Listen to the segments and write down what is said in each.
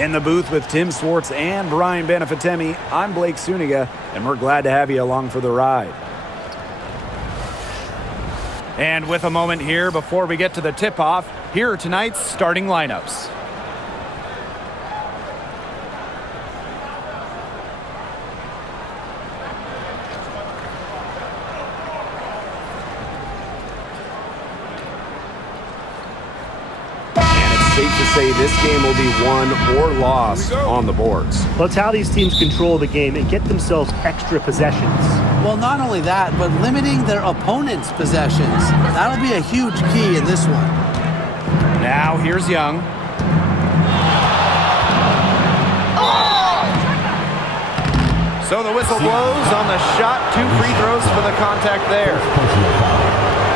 In the booth with Tim Swartz and Brian Benefatemi, I'm Blake Suniga, and we're glad to have you along for the ride. And with a moment here before we get to the tip-off, here are tonight's starting lineups. Safe to say this game will be won or lost on the boards. Well, it's how these teams control the game and get themselves extra possessions. Well, not only that, but limiting their opponent's possessions. That'll be a huge key in this one. Now here's Young. So the whistle blows on the shot. 2 free throws for the contact there.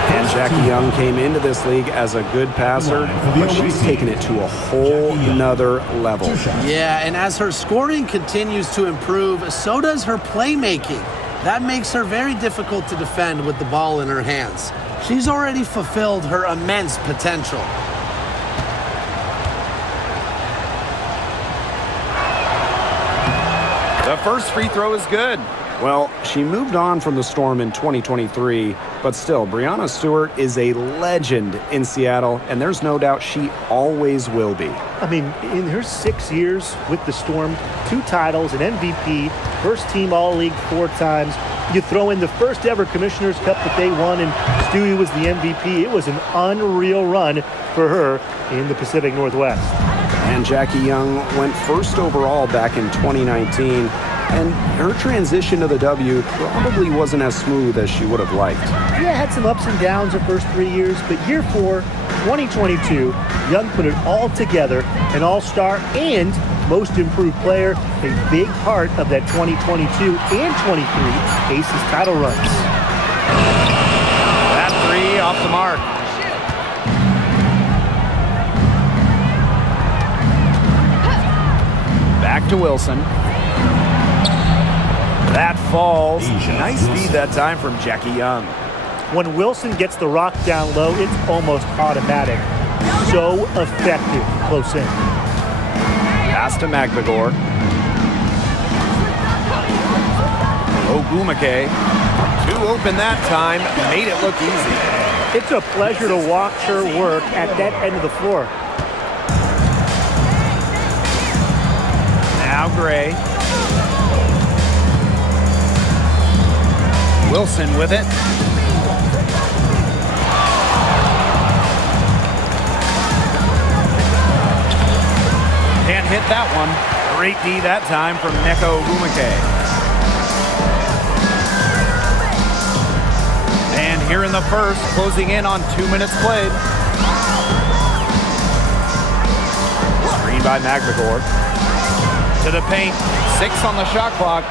And Jackie Young came into this league as a good passer, but she's taken it to a whole nother level. Yeah, and as her scoring continues to improve, so does her playmaking. That makes her very difficult to defend with the ball in her hands. She's already fulfilled her immense potential. The first free throw is good. Well, she moved on from the Storm in 2023, but still, Breanna Stewart is a legend in Seattle, and there's no doubt she always will be. I mean, in her 6 years with the Storm, 2 titles, an MVP, first team All-League 4 times. You throw in the first ever Commissioner's Cup that they won, and Stewie was the MVP. It was an unreal run for her in the Pacific Northwest. And Jackie Young went first overall back in 2019. And her transition to the W probably wasn't as smooth as she would have liked. Yeah, had some ups and downs her first 3 years, but year 4, 2022, Young put it all together, an all-star and most improved player, a big part of that 2022 and 23 ACES title runs. That 3 off the mark. Back to Wilson. That falls. Nice feed that time from Jackie Young. When Wilson gets the rock down low, it's almost automatic. So effective close in. Pass to Magbagor. Ogumake. 2 open that time. Made it look easy. It's a pleasure to watch her work at that end of the floor. Now Gray. Wilson with it. Can't hit that one. Great D that time from Neko Ogumake. And here in the first, closing in on 2 minutes played. Screen by Magbagor. To the paint. 6 on the shot clock.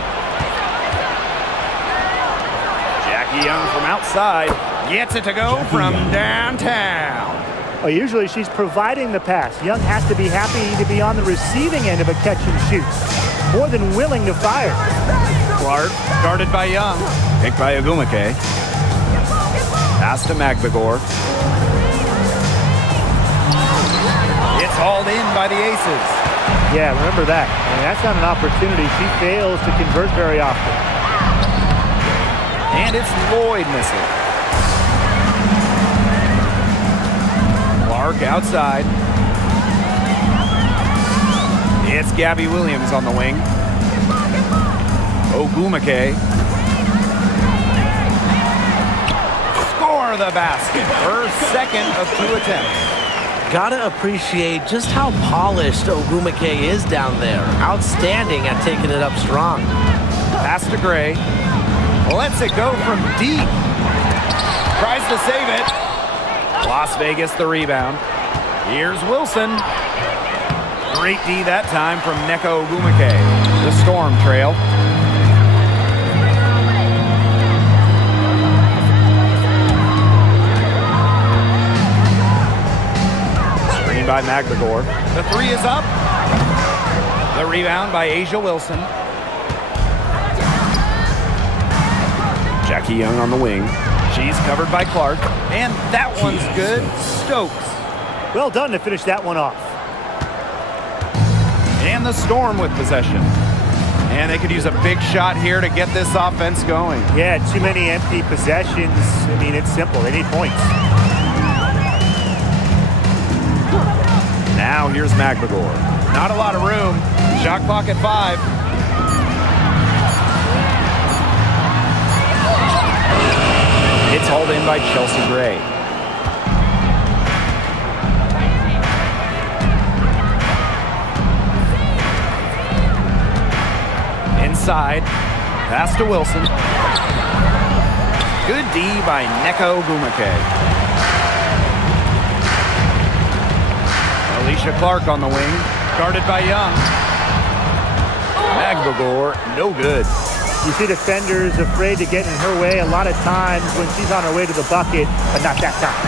Young from outside gets it to go from downtown. Well, usually she's providing the pass. Young has to be happy to be on the receiving end of a catch and shoot. More than willing to fire. Clark guarded by Young. Picked by Ogumake. Pass to Magbagor. It's hauled in by the Aces. Yeah, remember that. I mean, that's not an opportunity she fails to convert very often. And it's Lloyd missing. Clark outside. It's Gabby Williams on the wing. Ogumake. Score the basket. Her second of 2 attempts. Gotta appreciate just how polished Ogumake is down there. Outstanding at taking it up strong. Pass to Gray. Lets it go from deep. Tries to save it. Las Vegas the rebound. Here's Wilson. Great D that time from Neko Ogumake. The Storm trail. Screen by Magbagor. The 3 is up. The rebound by Asia Wilson. Jackie Young on the wing. She's covered by Clark. And that one's good. Stokes. Well done to finish that one off. And the Storm with possession. And they could use a big shot here to get this offense going. Yeah, too many empty possessions. I mean, it's simple. They need points. Now here's McBagor. Not a lot of room. Shot clock at 5. It's hauled in by Chelsea Gray. Inside, pass to Wilson. Good D by Neko Gumake. Alicia Clark on the wing, guarded by Young. McBagor, no good. You see defenders afraid to get in her way a lot of times when she's on her way to the bucket, but not that time.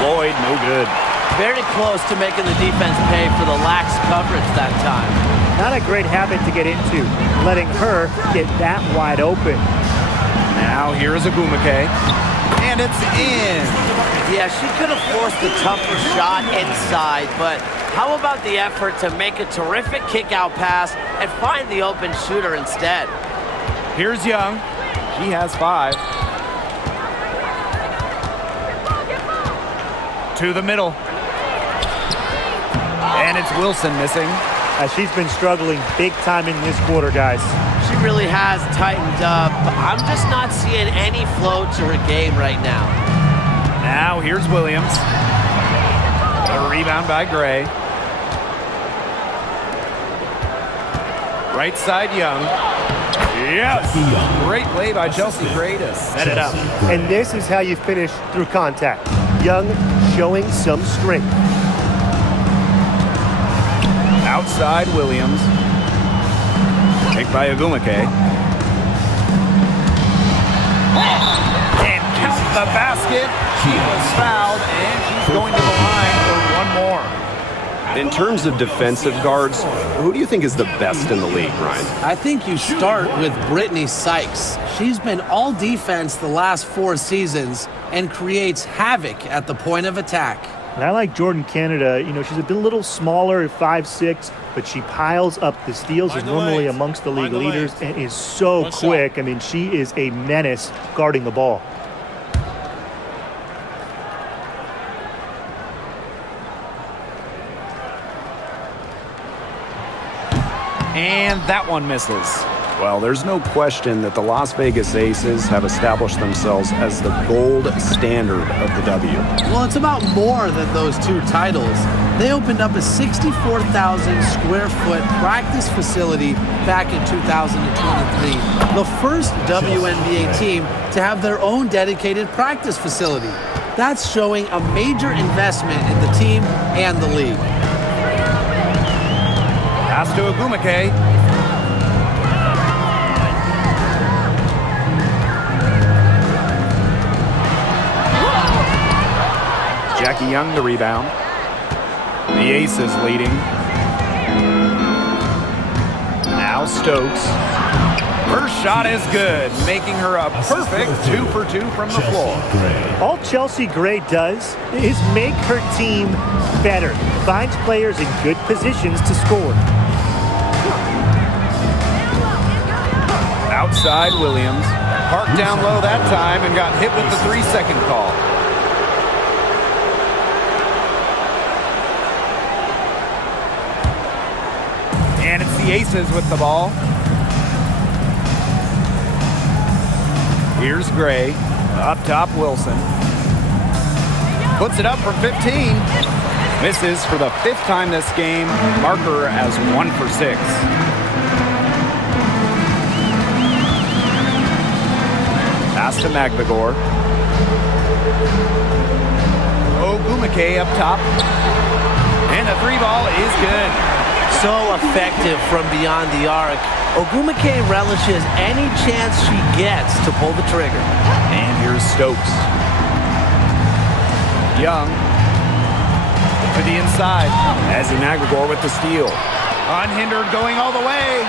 Lloyd, no good. Very close to making the defense pay for the lax coverage that time. Not a great habit to get into, letting her get that wide open. Now here is Agumake, and it's in. Yeah, she could have forced the tougher shot inside, but how about the effort to make a terrific kick-out pass and find the open shooter instead? Here's Young. She has 5. To the middle. And it's Wilson missing. She's been struggling big time in this quarter, guys. She really has tightened up. I'm just not seeing any flow to her game right now. Now here's Williams. A rebound by Gray. Right side, Young. Yes! Great play by Chelsea Gray to set it up. And this is how you finish through contact. Young showing some strength. Outside, Williams. Picked by Agumake. And count the basket. She was fouled, and she's going to the line for one more. In terms of defensive guards, who do you think is the best in the league, Ryan? I think you start with Brittany Sykes. She's been all defense the last 4 seasons and creates havoc at the point of attack. And I like Jordan Canada. You know, she's a little smaller at 5'6", but she piles up the steals, is normally amongst the league leaders, and is so quick. I mean, she is a menace guarding the ball. And that one misses. Well, there's no question that the Las Vegas Aces have established themselves as the gold standard of the W. Well, it's about more than those 2 titles. They opened up a 64,000 square foot practice facility back in 2023. The first WNBA team to have their own dedicated practice facility. That's showing a major investment in the team and the league. Pass to Agumake. Jackie Young the rebound. The Aces leading. Now Stokes. Her shot is good, making her a perfect 2 for 2 from the floor. All Chelsea Gray does is make her team better. Finds players in good positions to score. Outside Williams. Parked down low that time and got hit with the 3-second call. And it's the Aces with the ball. Here's Gray. Up top, Wilson. Puts it up from 15. Misses for the 5th time this game. Marker as 1 for 6. Pass to McBagor. Ogumake up top. And the 3 ball is good. So effective from beyond the arc. Ogumake relishes any chance she gets to pull the trigger. And here's Stokes. Young to the inside. As McBagor with the steal. Unhindered going all the way.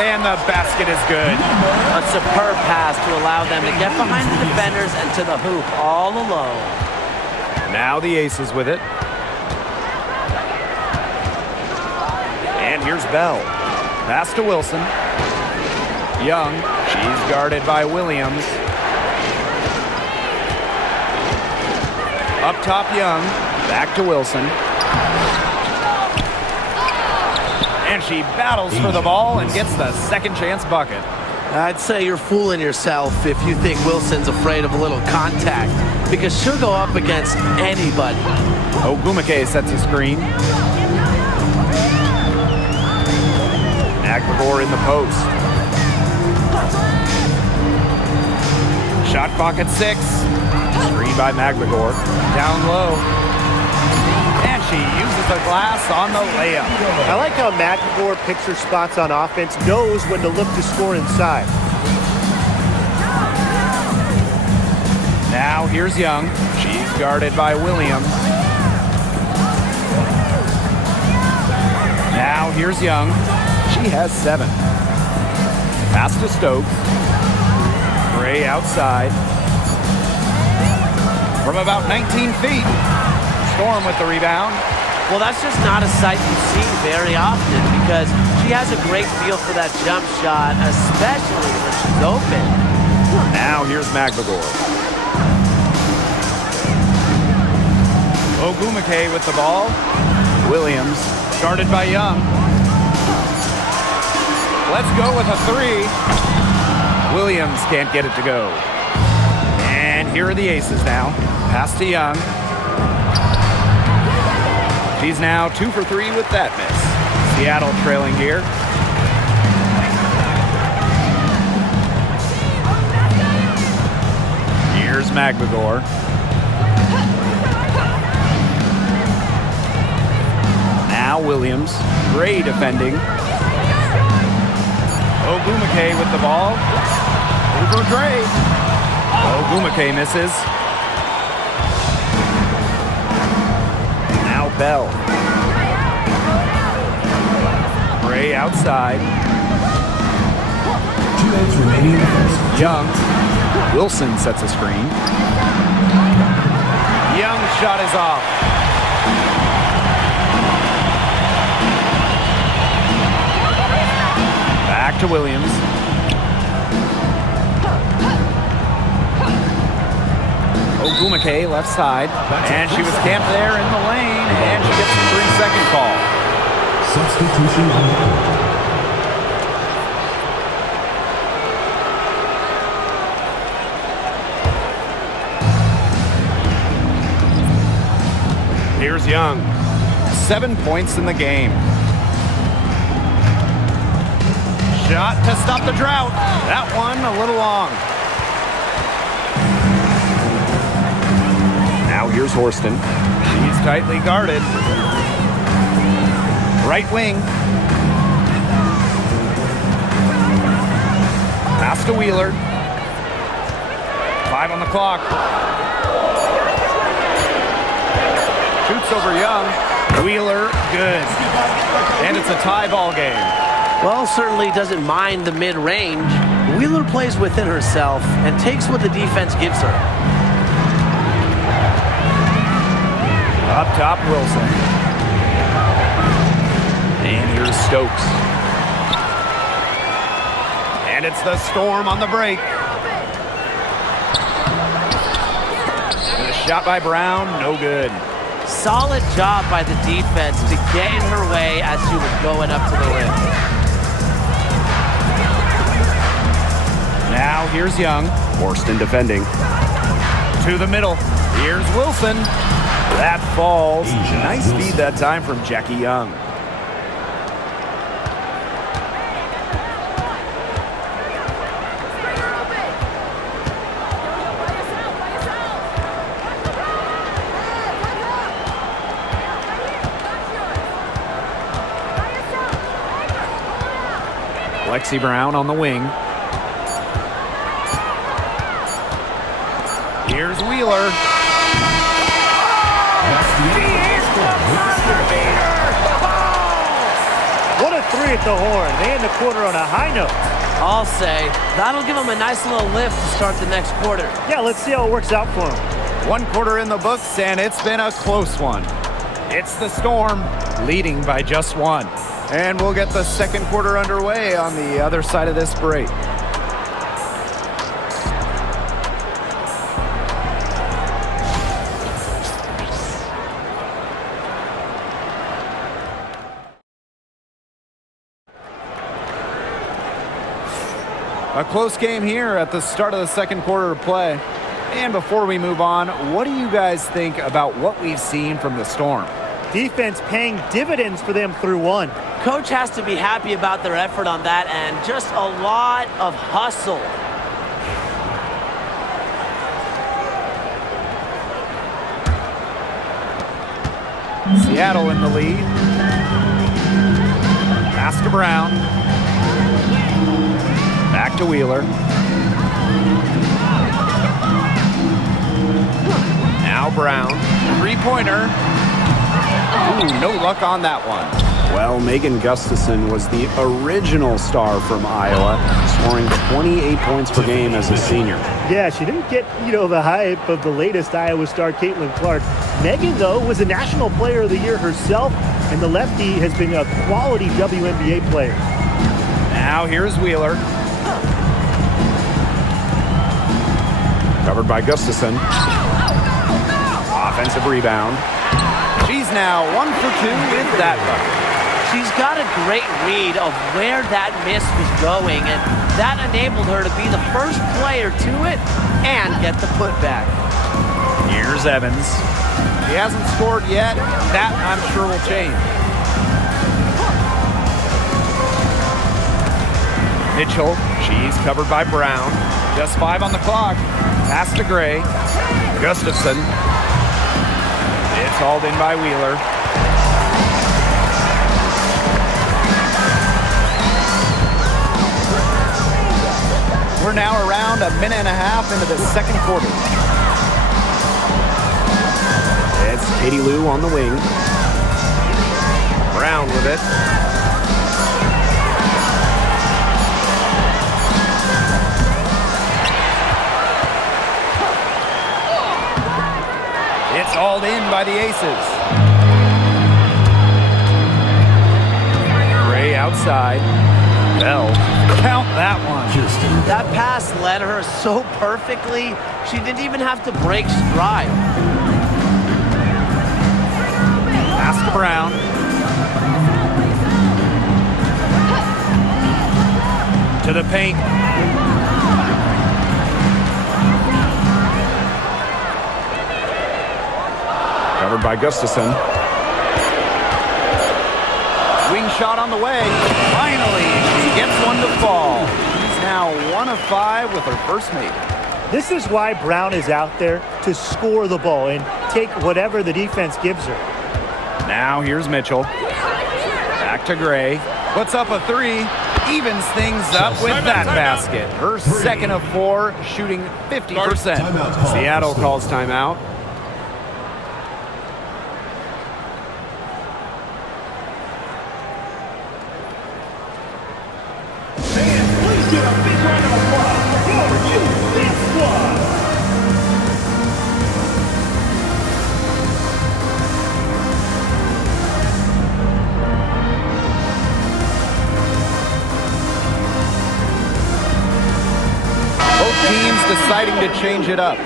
And the basket is good. A superb pass to allow them to get behind the defenders and to the hoop all alone. Now the Aces with it. And here's Bell. Pass to Wilson. Young. She's guarded by Williams. Up top, Young. Back to Wilson. And she battles for the ball and gets the second chance bucket. I'd say you're fooling yourself if you think Wilson's afraid of a little contact, because she'll go up against anybody. Ogumake sets a screen. McLemore in the post. Shot clock at 6. Screen by McLemore. Down low. And she uses the glass on the layup. I like how McLemore picks her spots on offense, knows when to look to score inside. Now here's Young. She's guarded by Williams. Now here's Young. She has 7. Pass to Stokes. Gray outside. From about 19 feet. Storm with the rebound. Well, that's just not a sight you see very often, because she has a great feel for that jump shot, especially when she's open. Now here's McLemore. Ogumake with the ball. Williams guarded by Young. Let's go with a 3. Williams can't get it to go. And here are the Aces now. Pass to Young. She's now 2 for 3 with that miss. Seattle trailing here. Here's McLemore. Now Williams. Gray defending. Ogumake with the ball. Over Gray. Ogumake misses. Now Bell. Gray outside. 2 minutes remaining in the first. Young. Wilson sets a screen. Young's shot is off. Back to Williams. Ogumake left side. And she was camped there in the lane. And she gets the 3-second call. Substitution on the court. Here's Young. 7 points in the game. Shot to stop the drought. That one a little long. Now here's Horston. She's tightly guarded. Right wing. Pass to Wheeler. 5 on the clock. Shoots over Young. Wheeler, good. And it's a tie ball game. Well, certainly doesn't mind the mid-range. Wheeler plays within herself and takes what the defense gives her. Up top, Wilson. And here's Stokes. And it's the Storm on the break. And a shot by Brown, no good. Solid job by the defense to get in her way as she was going up to the rim. Now here's Young. Horston defending. To the middle. Here's Wilson. That falls. Nice feed that time from Jackie Young. Lexi Brown on the wing. Here's Wheeler. What a 3 at the horn. They end the quarter on a high note. I'll say that'll give them a nice little lift to start the next quarter. Yeah, let's see how it works out for them. 1 quarter in the books, and it's been a close one. It's the Storm leading by just 1. And we'll get the second quarter underway on the other side of this break. A close game here at the start of the second quarter of play. And before we move on, what do you guys think about what we've seen from the Storm? Defense paying dividends for them through one. Coach has to be happy about their effort on that and just a lot of hustle. Seattle in the lead. Pass to Brown. Back to Wheeler. Now Brown. Three-pointer. Ooh, no luck on that one. Well, Megan Gustafson was the original star from Iowa, scoring 28 points per game as a senior. Yeah, she didn't get, the hype of the latest Iowa star, Caitlin Clark. Megan, though, was a National Player of the Year herself, and the lefty has been a quality WNBA player. Now here's Wheeler. Covered by Gustafson. Offensive rebound. She's now 1 for 2 with that bucket. She's got a great read of where that miss was going, and that enabled her to be the first player to it and get the putback. Here's Evans. He hasn't scored yet. That, I'm sure, will change. Mitchell. She's covered by Brown. Just 5 on the clock. Pass to Gray. Gustafson. It's hauled in by Wheeler. We're now around a minute and a half into the second quarter. It's Katie Lou on the wing. Brown with it. It's hauled in by the Aces. Gray outside. Bell. Count that one. That pass led her so perfectly, she didn't even have to break stride. Pass to Brown. To the paint. Covered by Gustafson. Wing shot on the way. Finally, she gets one to fall. She's now 1 of 5 with her first make. This is why Brown is out there to score the ball and take whatever the defense gives her. Now here's Mitchell. Back to Gray. Puts up a 3. Evens things up with that basket. Her second of 4, shooting 50%. Seattle calls timeout. Both teams deciding to change it up.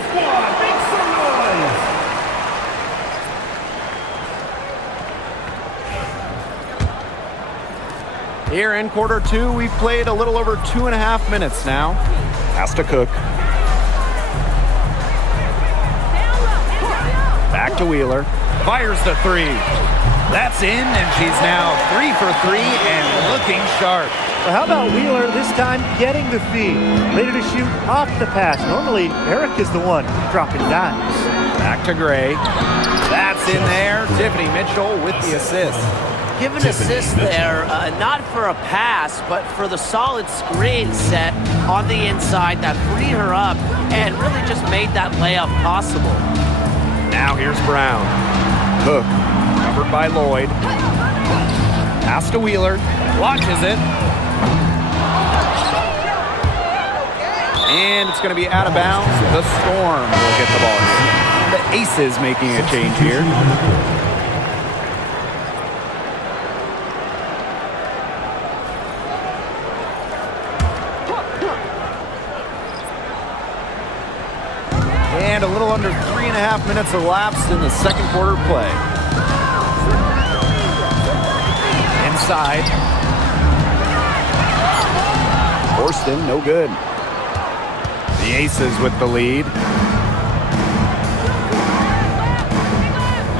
Here in quarter 2, we've played a little over 2.5 minutes now. Pass to Cook. Back to Wheeler. Fires the 3. That's in, and she's now 3 for 3 and looking sharp. Well, how about Wheeler this time getting the feed? Ready to shoot off the pass. Normally, Eric is the one dropping dimes. Back to Gray. That's in there. Tiffany Mitchell with the assist. Give an assist there, not for a pass, but for the solid screen set on the inside that freed her up and really just made that layup possible. Now here's Brown. Cook, covered by Lloyd. Pass to Wheeler. Launches it. And it's going to be out of bounds. The Storm will get the ball here. The Aces making a change here. And a little under 3.5 minutes elapsed in the second quarter play. Inside. Horston, no good. The Aces with the lead.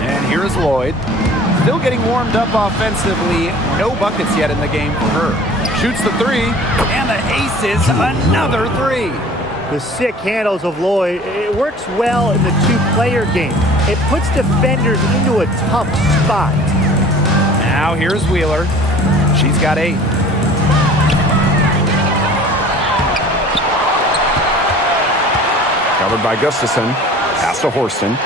And here is Lloyd. Still getting warmed up offensively. No buckets yet in the game for her. Shoots the three. And the Aces, another three. The sick handles of Lloyd, it works well in the two-player game. It puts defenders into a tough spot. Now here's Wheeler. She's got 8. Covered by Gustafson. Pass to Horston.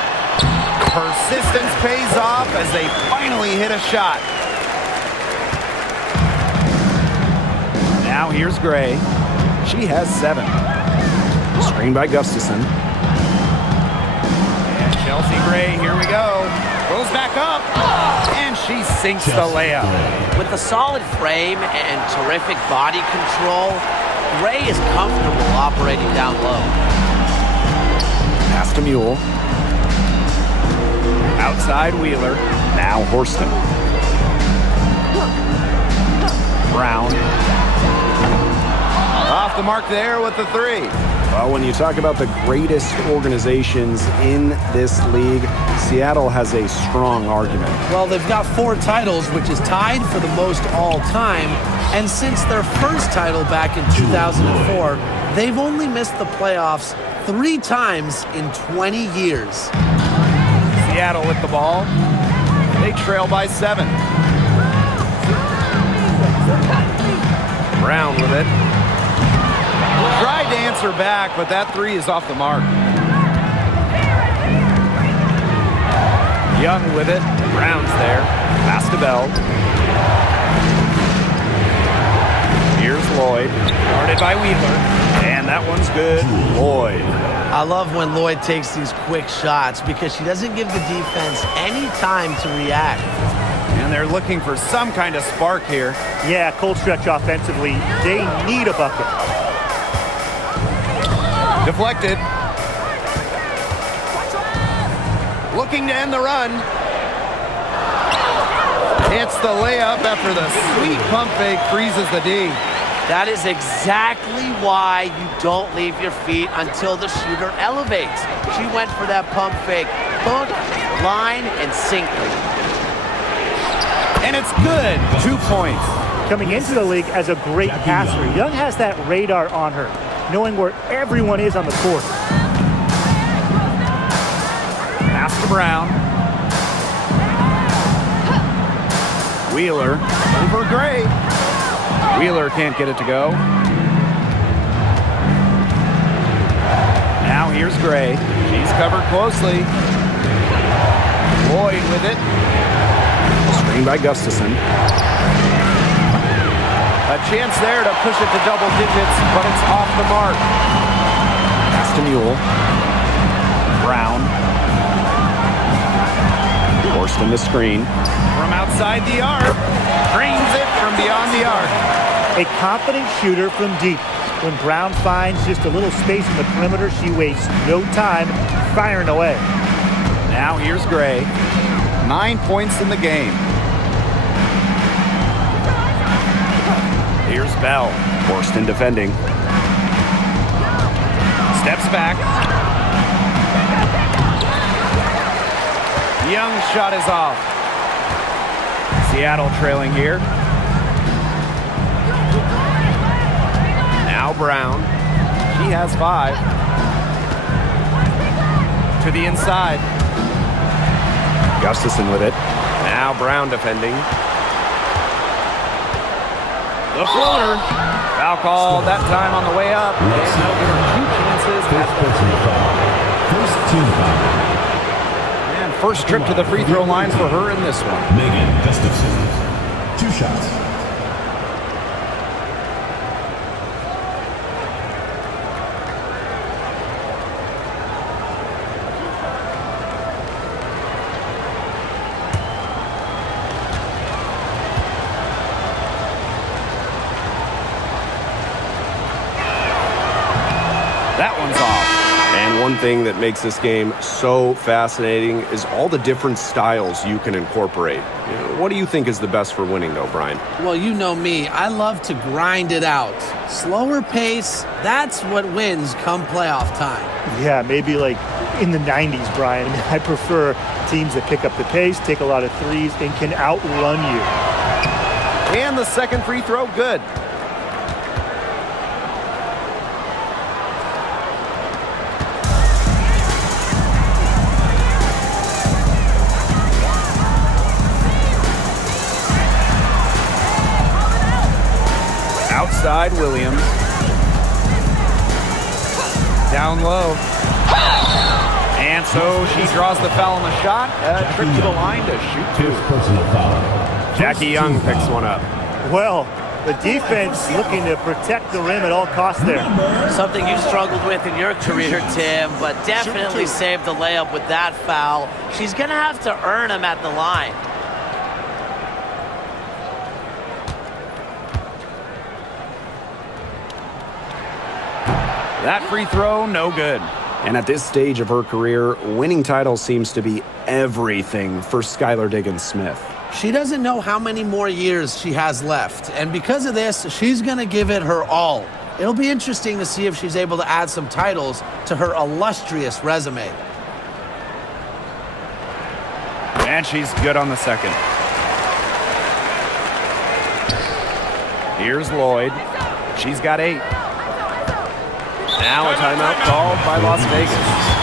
Persistence pays off as they finally hit a shot. Now here's Gray. She has 7. Screen by Gustafson. And Chelsea Gray, here we go. Goes back up, and she sinks the layup. With a solid frame and terrific body control, Gray is comfortable operating down low. Pass to Mule. Outside Wheeler. Now Horston. Brown. Off the mark there with the 3. Well, when you talk about the greatest organizations in this league, Seattle has a strong argument. Well, they've got 4 titles, which is tied for the most all time. And since their first title back in 2004, they've only missed the playoffs 3 times in 20 years. Seattle with the ball. They trail by 7. Brown with it. Tried to answer back, but that 3 is off the mark. Young with it. Brown's there. Pass to Bell. Here's Lloyd. Guarded by Wheeler. And that one's good. Lloyd. I love when Lloyd takes these quick shots because she doesn't give the defense any time to react. And they're looking for some kind of spark here. Yeah, cold stretch offensively. They need a bucket. Deflected. Looking to end the run. Hits the layup after the sweet pump fake freezes the D. That is exactly why you don't leave your feet until the shooter elevates. She went for that pump fake. Hook, line, and sinker. And it's good. 2 points. Coming into the league as a great passer, Young has that radar on her, knowing where everyone is on the court. Pass to Brown. Wheeler over Gray. Wheeler can't get it to go. Now here's Gray. She's covered closely. Lloyd with it. Screen by Gustafson. A chance there to push it to double digits, but it's off the mark. Pass to Mule. Brown. Forced in the screen. From outside the arc. Brings it from beyond the arc. A confident shooter from deep. When Brown finds just a little space in the perimeter, she wastes no time firing away. Now here's Gray. 9 points in the game. Here's Bell. Forced in defending. Steps back. Young's shot is off. Seattle trailing here. Now Brown. She has 5. To the inside. Gustafson with it. Now Brown defending. The floater. Foul call that time on the way up. And that'll give her 2 chances at the free throw. First team foul. And first trip to the free throw line for her in this one. Megan Gustafson. 2 shots. That one's off. And one thing that makes this game so fascinating is all the different styles you can incorporate. What do you think is the best for winning, though, Brian? Well, you know me. I love to grind it out. Slower pace, that's what wins come playoff time. Yeah, maybe like in the 90s, Brian. I mean, I prefer teams that pick up the pace, take a lot of threes, and can outrun you. And the second free throw, good. Outside Williams. Down low. And so she draws the foul on the shot. Trip to the line to shoot two. Personal foul. Jackie Young picks one up. Well, the defense looking to protect the rim at all costs there. Something you struggled with in your career, Tim, but definitely saved the layup with that foul. She's going to have to earn him at the line. That free throw, no good. And at this stage of her career, winning titles seems to be everything for Skylar Diggins-Smith. She doesn't know how many more years she has left, and because of this, she's going to give it her all. It'll be interesting to see if she's able to add some titles to her illustrious resume. And she's good on the second. Here's Lloyd. She's got 8. Now a timeout called by Las Vegas.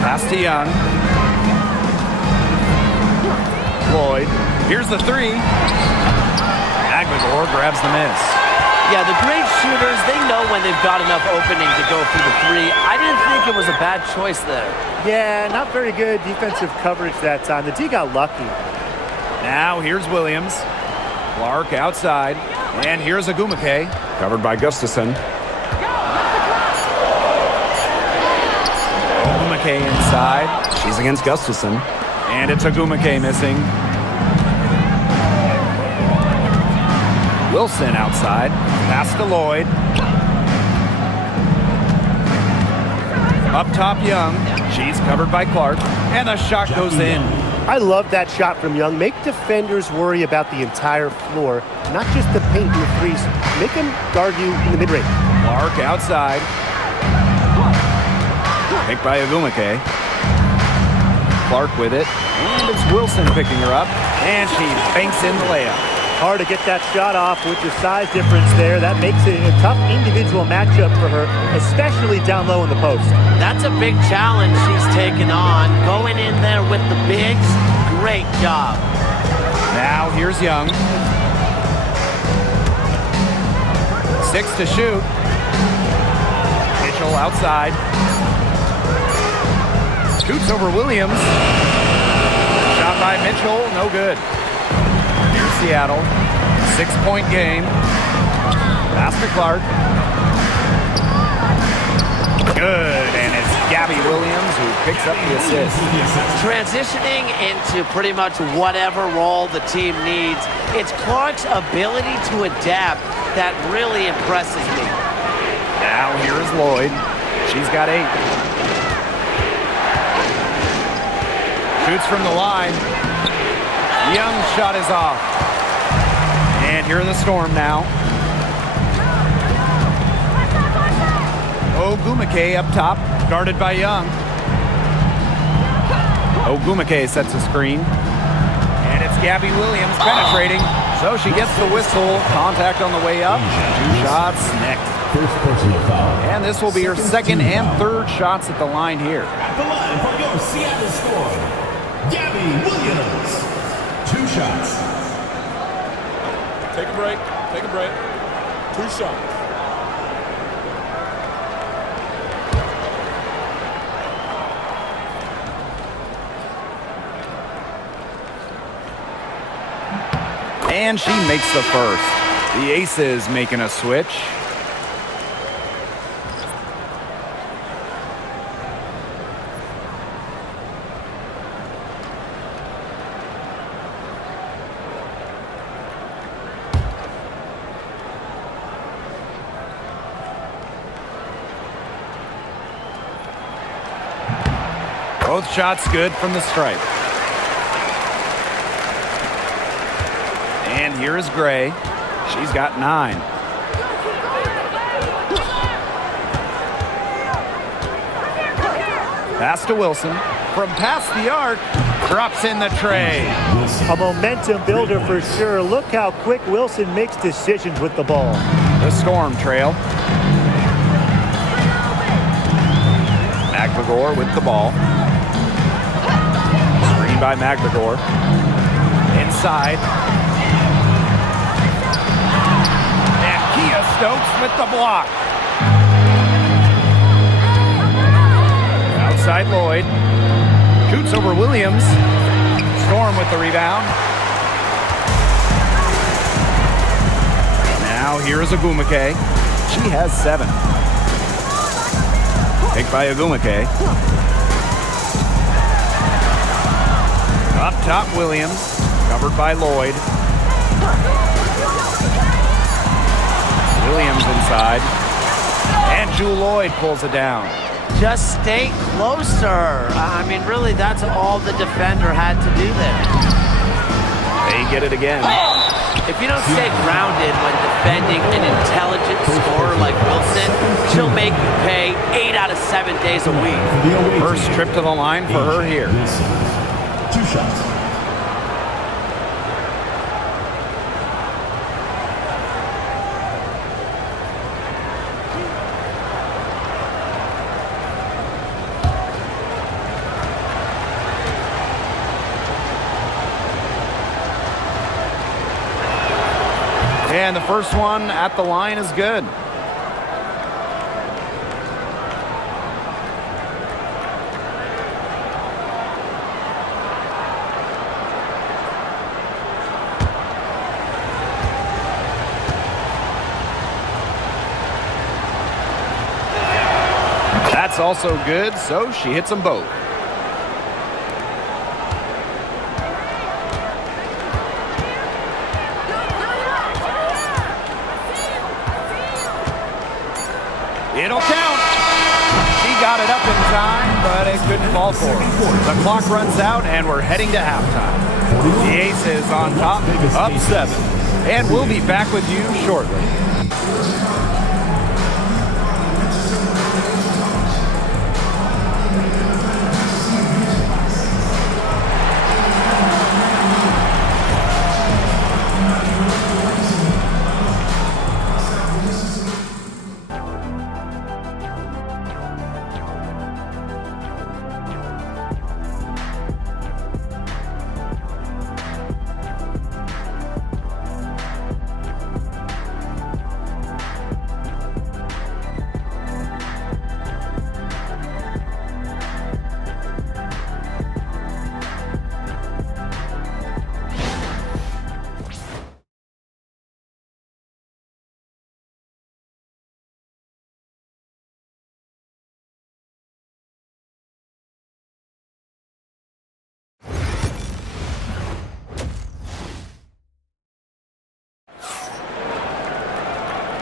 Pass to Young. Lloyd. Here's the 3. Aguilar grabs the miss. Yeah, the great shooters, they know when they've got enough opening to go through the 3. I didn't think it was a bad choice there. Yeah, not very good defensive coverage that time. The D got lucky. Now here's Williams. Clark outside. And here's Agumake. Covered by Gustafson. Agumake inside. She's against Gustafson. And it's Agumake missing. Wilson outside. Pass to Lloyd. Up top, Young. She's covered by Clark. And the shot goes in. I love that shot from Young. Make defenders worry about the entire floor, not just the paint and the threes. Make them guard you in the mid-range. Clark outside. Picked by Agumake. Clark with it. And it's Wilson picking her up. And she banks in the layup. Hard to get that shot off with the size difference there. That makes it a tough individual matchup for her, especially down low in the post. That's a big challenge she's taken on. Going in there with the bigs, great job. Now here's Young. 6 to shoot. Mitchell outside. Shoots over Williams. Shot by Mitchell, no good. Here's Seattle. 6-point game. Pass to Clark. Good, and it's Gabby Williams who picks up the assist. Transitioning into pretty much whatever role the team needs, it's Clark's ability to adapt that really impresses me. Now here's Lloyd. She's got 8. Shoots from the line. Young's shot is off. And here are the Storm now. Ogumake up top, guarded by Young. Ogumake sets a screen. And it's Gabby Williams penetrating. So she gets the whistle. Contact on the way up. 2 shots next. First personal foul. And this will be her second and third shots at the line here. At the line for your Seattle Storm, Gabby Williams. 2 shots. Take a break. Take a break. 2 shots. And she makes the first. The Aces making a switch. Both shots good from the stripe. And here is Gray. She's got 9. Pass to Wilson. From past the arc, drops in the tray. A momentum builder for sure. Look how quick Wilson makes decisions with the ball. The Storm trail. McLegore with the ball. Screen by McLegore. Inside. Stokes with the block. Outside Lloyd. Shoots over Williams. Storm with the rebound. Now here is Agumake. She has 7. Picked by Agumake. Up top Williams. Covered by Lloyd. Williams inside. And Jewel Lloyd pulls it down. Just stay closer. I mean, really, that's all the defender had to do there. They get it again. If you don't stay grounded when defending an intelligent scorer like Wilson, she'll make you pay 8 out of 7 days a week. First trip to the line for her here. 2 shots. And the first one at the line is good. That's also good, so she hits them both. It'll count. She got it up in time, but it couldn't fall for her. The clock runs out, and we're heading to halftime. The Aces on top, up 7. And we'll be back with you shortly.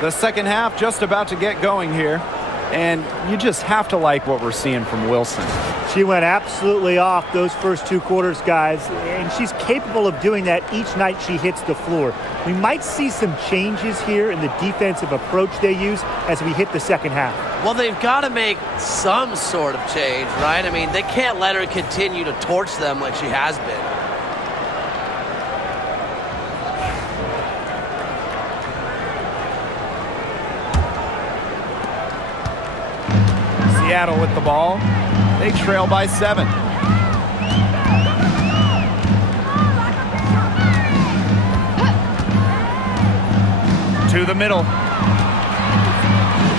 The second half just about to get going here, and you just have to like what we're seeing from Wilson. She went absolutely off those first 2 quarters, guys, and she's capable of doing that each night she hits the floor. We might see some changes here in the defensive approach they use as we hit the second half. Well, they've got to make some sort of change, right? I mean, they can't let her continue to torch them like she has been. Seattle with the ball. They trail by 7. To the middle.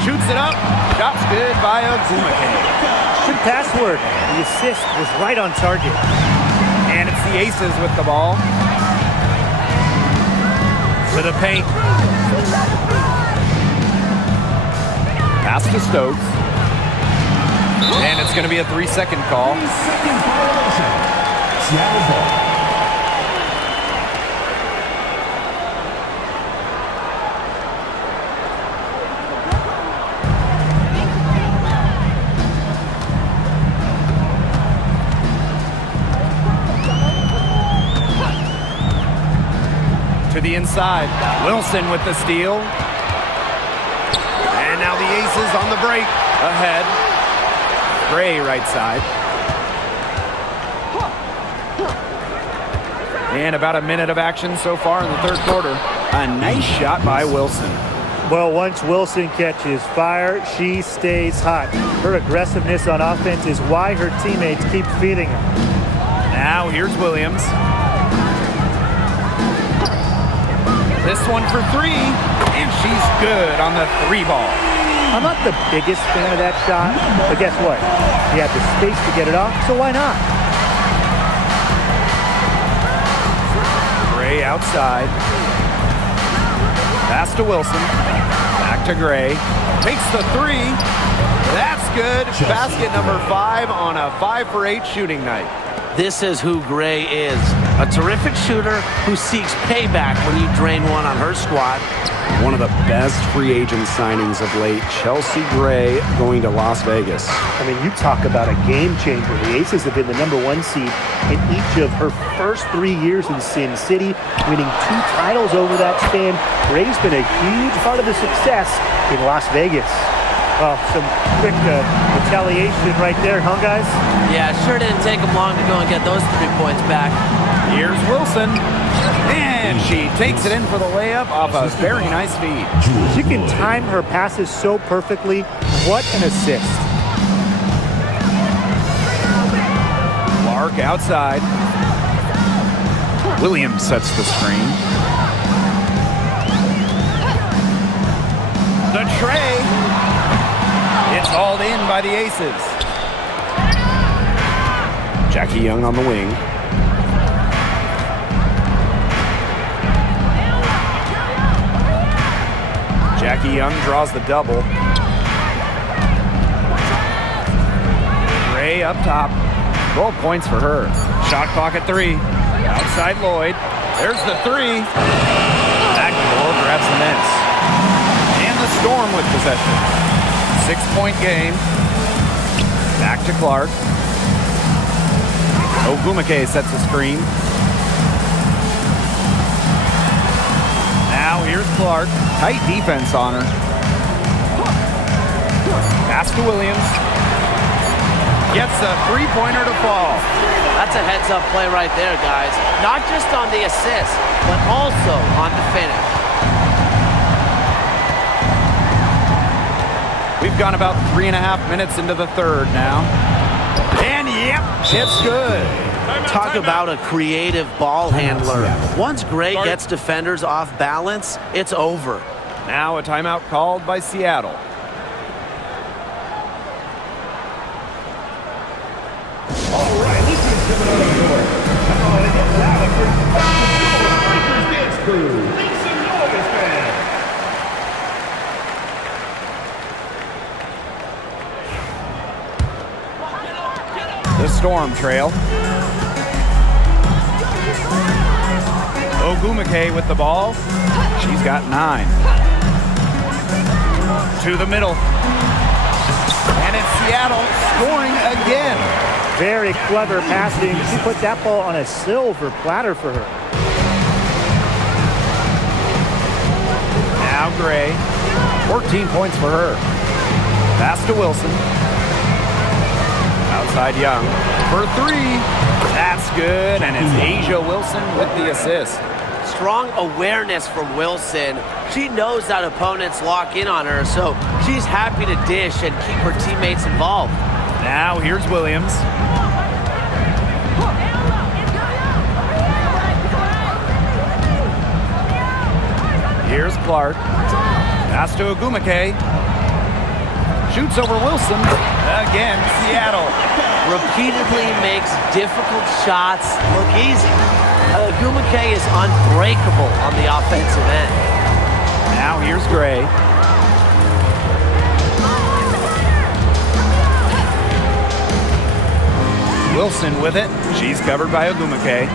Shoots it up. Shot's good by Ogumake. Good pass work. The assist was right on target. And it's the Aces with the ball. To the paint. Pass to Stokes. And it's going to be a 3-second call. 3-second violation. Seattle ball. To the inside. Wilson with the steal. And now the Aces on the break. Ahead. Gray right side. And about a minute of action so far in the third quarter. A nice shot by Wilson. Well, once Wilson catches fire, she stays hot. Her aggressiveness on offense is why her teammates keep feeding her. Now here's Williams. This one for three, and she's good on the 3-ball. I'm not the biggest fan of that shot, but guess what? You have the space to get it off, so why not? Gray outside. Pass to Wilson. Back to Gray. Takes the 3. That's good. Basket number 5 on a 5-for-8 shooting night. This is who Gray is. A terrific shooter who seeks payback when you drain one on her squad. One of the best free agent signings of late, Chelsea Gray going to Las Vegas. I mean, you talk about a game changer. The Aces have been the #1 seed in each of her first 3 years in Sin City, winning 2 titles over that span. Gray's been a huge part of the success in Las Vegas. Well, some quick retaliation right there, huh, guys? Yeah, it sure didn't take him long to go and get those 3 points back. Here's Wilson. And she takes it in for the layup off a very nice feed. She can time her passes so perfectly. What an assist. Clark outside. Williams sets the screen. The tray. It's hauled in by the Aces. Jackie Young on the wing. Jackie Young draws the double. Gray up top. 12 points for her. Shot clock at 3. Outside Lloyd. There's the 3. Backdoor grabs the miss. And the Storm with possession. 6-point game. Back to Clark. Ogumake sets the screen. Now here's Clark. Tight defense on her. Pass to Williams. Gets a 3-pointer to fall. That's a heads-up play right there, guys. Not just on the assist, but also on the finish. We've gone about 3.5 minutes into the third now. And yep, it's good. Talk about a creative ball handler. Once Gray gets defenders off balance, it's over. Now a timeout called by Seattle. All right, this is coming on the court. Come on and get loud for Lakers dance crew. Make some noise, man. The Storm trail. Ogumake with the ball. She's got 9. To the middle. And it's Seattle scoring again. Very clever passing. She put that ball on a silver platter for her. Now Gray. 14 points for her. Pass to Wilson. Outside Young for 3. That's good, and it's Asia Wilson with the assist. Strong awareness from Wilson. She knows that opponents lock in on her, so she's happy to dish and keep her teammates involved. Now here's Williams. Here's Clark. Pass to Ogumake. shoots over Wilson. Again, Seattle. Repeatedly makes difficult shots look easy. Ogumake is unbreakable on the offensive end. Now here's Gray. Wilson with it. She's covered by Ogumake.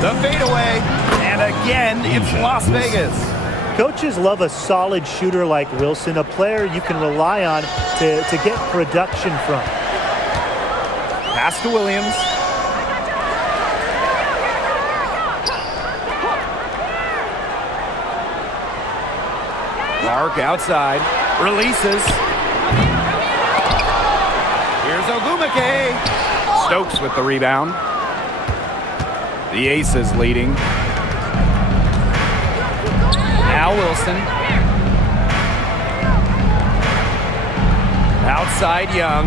The fadeaway. And again, it's Las Vegas. Coaches love a solid shooter like Wilson, a player you can rely on to get production from. Pass to Williams. Clark outside. Releases. Here's Ogumake. Stokes with the rebound. The Aces leading. Now Wilson. Outside Young.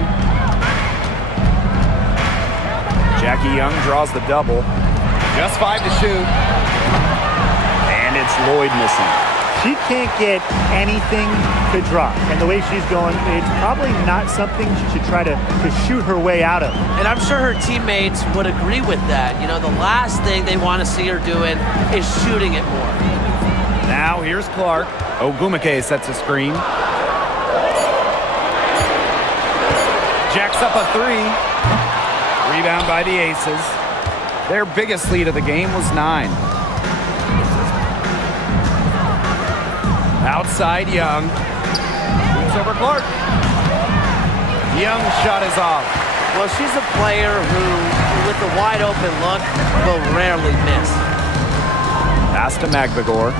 Jackie Young draws the double. Just 5 to shoot. And it's Lloyd missing. She can't get anything to drop. And the way she's going, it's probably not something she should try to shoot her way out of. And I'm sure her teammates would agree with that. You know, the last thing they want to see her doing is shooting it more. Now here's Clark. Ogumake sets a screen. Jacks up a 3. Rebound by the Aces. Their biggest lead of the game was 9. Outside Young. Moves over Clark. Young's shot is off. Well, she's a player who, with a wide open look, will rarely miss. Pass to Magbagor.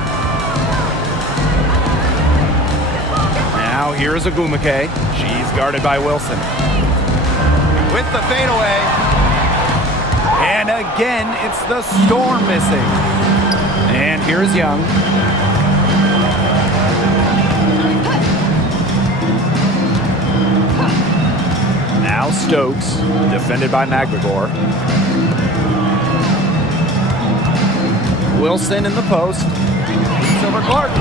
Now here is Ogumake. She's guarded by Wilson. With the fadeaway. And again, it's the Storm missing. And here's Young. Now Stokes, defended by Magbagor. Wilson in the post. It's over Clark.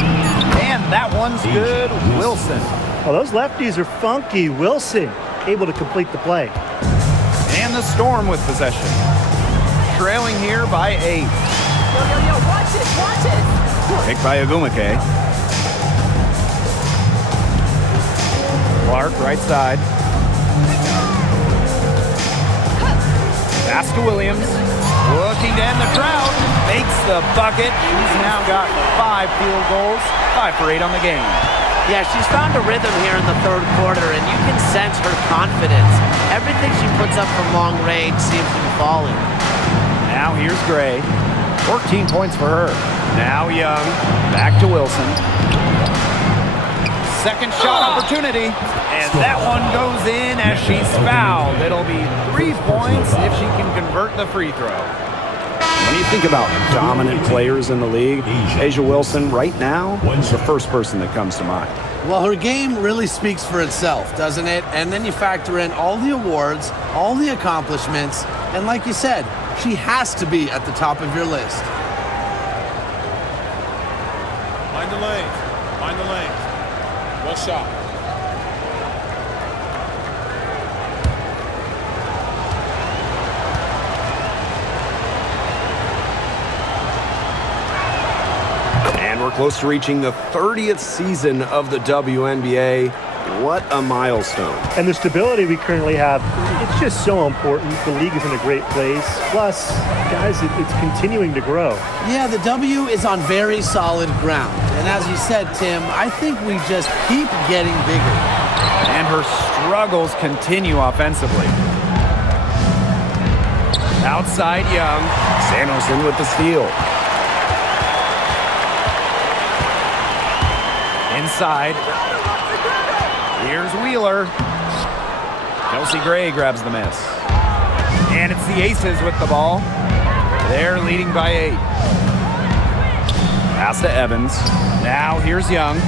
And that one's good. Wilson. Well, those lefties are funky. Wilson able to complete the play. And the Storm with possession. Trailing here by 8. Yo, watch it, watch it. Picked by Ogumake. Clark, right side. Pass to Williams. Looking to end the drought. Makes the bucket. She's now got 5 field goals. 5 for 8 on the game. Yeah, she's found a rhythm here in the third quarter, and you can sense her confidence. Everything she puts up from long range seems to be falling. Now here's Gray. 14 points for her. Now Young. Back to Wilson. Second shot opportunity. And that one goes in as she's fouled. It'll be 3 points if she can convert the free throw. When you think about dominant players in the league, A'ja Wilson right now is the first person that comes to mind. Well, her game really speaks for itself, doesn't it? And then you factor in all the awards, all the accomplishments, and like you said, she has to be at the top of your list. Mind the lanes. Mind the lanes. One shot. And we're close to reaching the 30th season of the WNBA. What a milestone. And the stability we currently have, it's just so important. The league is in a great place. Plus, guys, it's continuing to grow. Yeah, the W is on very solid ground. And as you said, Tim, I think we just keep getting bigger. And her struggles continue offensively. Outside Young. Samuelson with the steal. Inside. Here's Wheeler. Kelsey Gray grabs the miss. And it's the Aces with the ball. They're leading by 8. Pass to Evans. Now here's Young.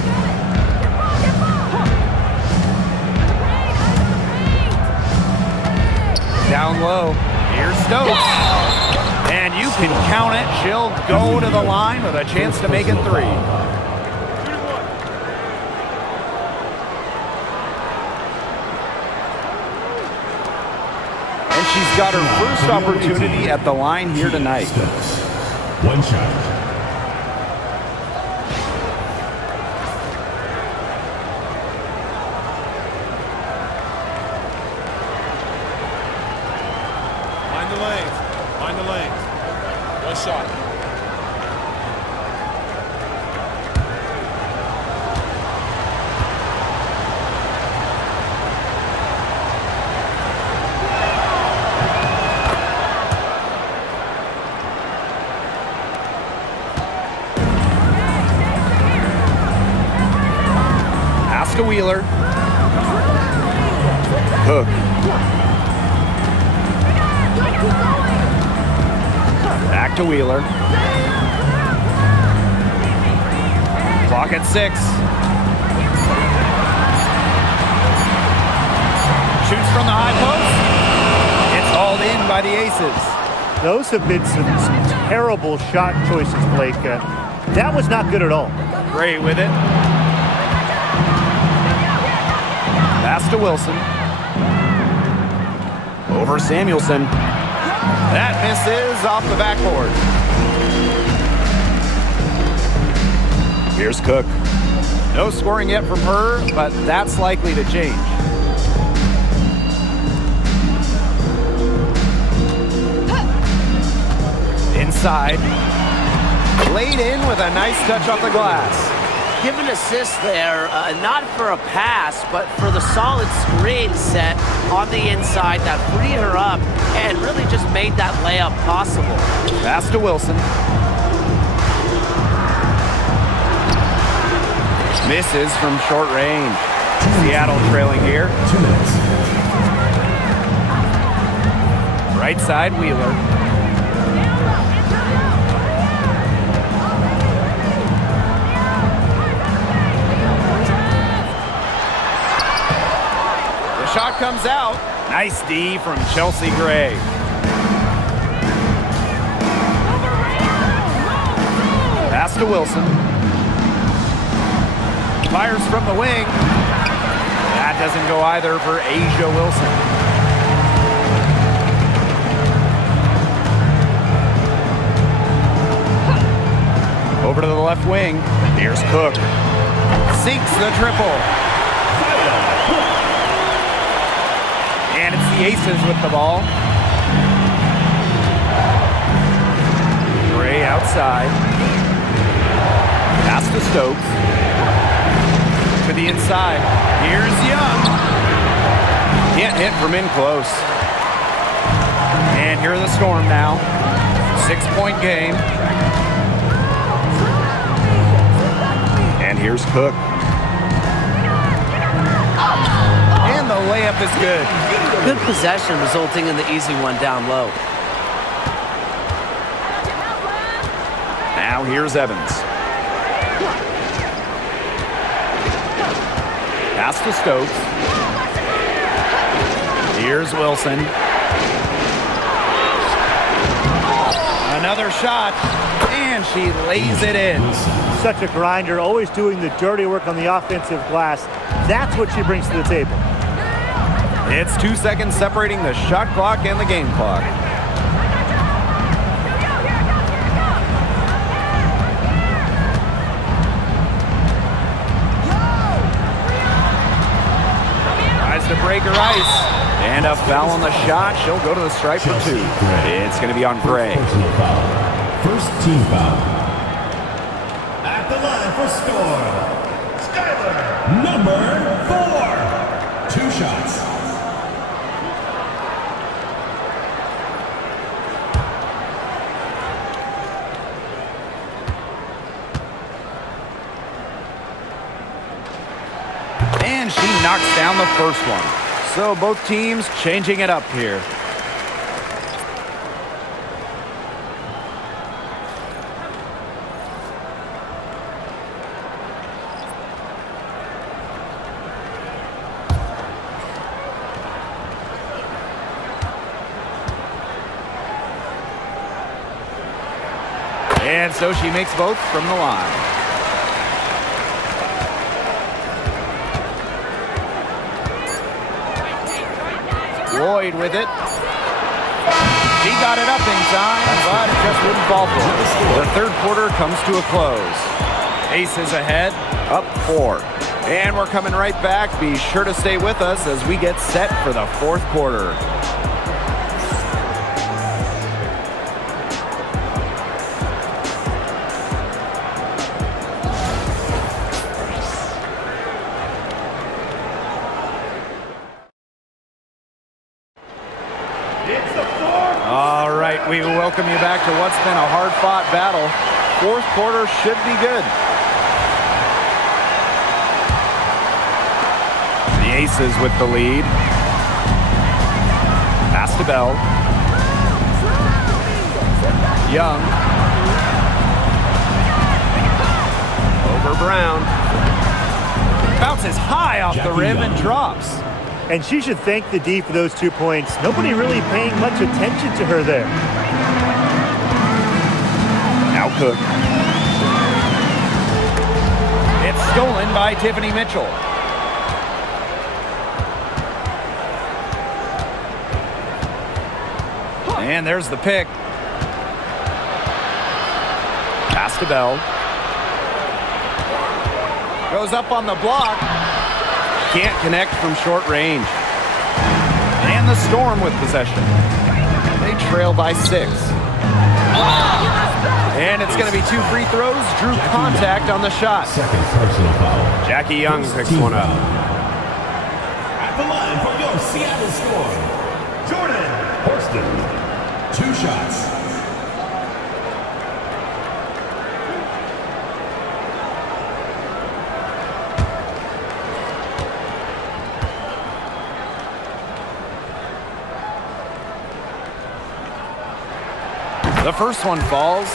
Down low. Here's Stokes. And you can count it. She'll go to the line with a chance to make it 3. she's got her first opportunity at the line here tonight. One shot. Mind the lanes. Mind the lanes. One shot. Pass to Wheeler. Hook. Back to Wheeler. Clock at 6. Shoots from the high post. It's hauled in by the Aces. Those have been some terrible shot choices, Blake. That was not good at all. Gray with it. Pass to Wilson. Over Samuelson. That misses off the backboard. Here's Cook. No scoring yet from her, but that's likely to change. Inside. Laid in with a nice touch off the glass. Give an assist there, not for a pass, but for the solid screen set on the inside that freed her up and really just made that layup possible. Pass to Wilson. Misses from short range. Seattle trailing here. 2 minutes. Right side, Wheeler. Shot comes out. Nice D from Chelsea Gray. Pass to Wilson. Fires from the wing. That doesn't go either for Asia Wilson. Over to the left wing. Here's Cook. Sinks the triple. And it's the Aces with the ball. Gray outside. Pass to Stokes. To the inside. Here's Young. Can't hit from in close. And here are the Storm now. 6-point game. And here's Cook. And the layup is good. Good possession resulting in the easy one down low. Now here's Evans. Pass to Stokes. Here's Wilson. Another shot, and she lays it in. Such a grinder, always doing the dirty work on the offensive glass. That's what she brings to the table. It's 2 seconds separating the shot clock and the game clock. Tries to break her ice. And a foul on the shot. She'll go to the stripe for 2. It's going to be on Gray. Personal foul. First team foul. At the line for Storm, Skylar, number 4. 2 shots. And she knocks down the first one. So both teams changing it up here. And so she makes both from the line. Lloyd with it. She got it up in time, but it just wouldn't fall for her. The third quarter comes to a close. Aces ahead, up 4. And we're coming right back. Be sure to stay with us as we get set for the fourth quarter. All right, we welcome you back to what's been a hard-fought battle. Fourth quarter should be good. The Aces with the lead. Pass to Bell. Young. Over Brown. Bounces high off the rim and drops. And she should thank the D for those 2 points. Nobody really paying much attention to her there. Now Cook. It's stolen by Tiffany Mitchell. And there's the pick. Pass to Bell. Goes up on the block. Can't connect from short range. And the Storm with possession. They trail by 6. And it's going to be 2 free throws. Drew contact on the shot. Second personal foul. Jackie Young picks one up. At the line for your Seattle Storm, Jordan Horston. 2 shots. The first one falls.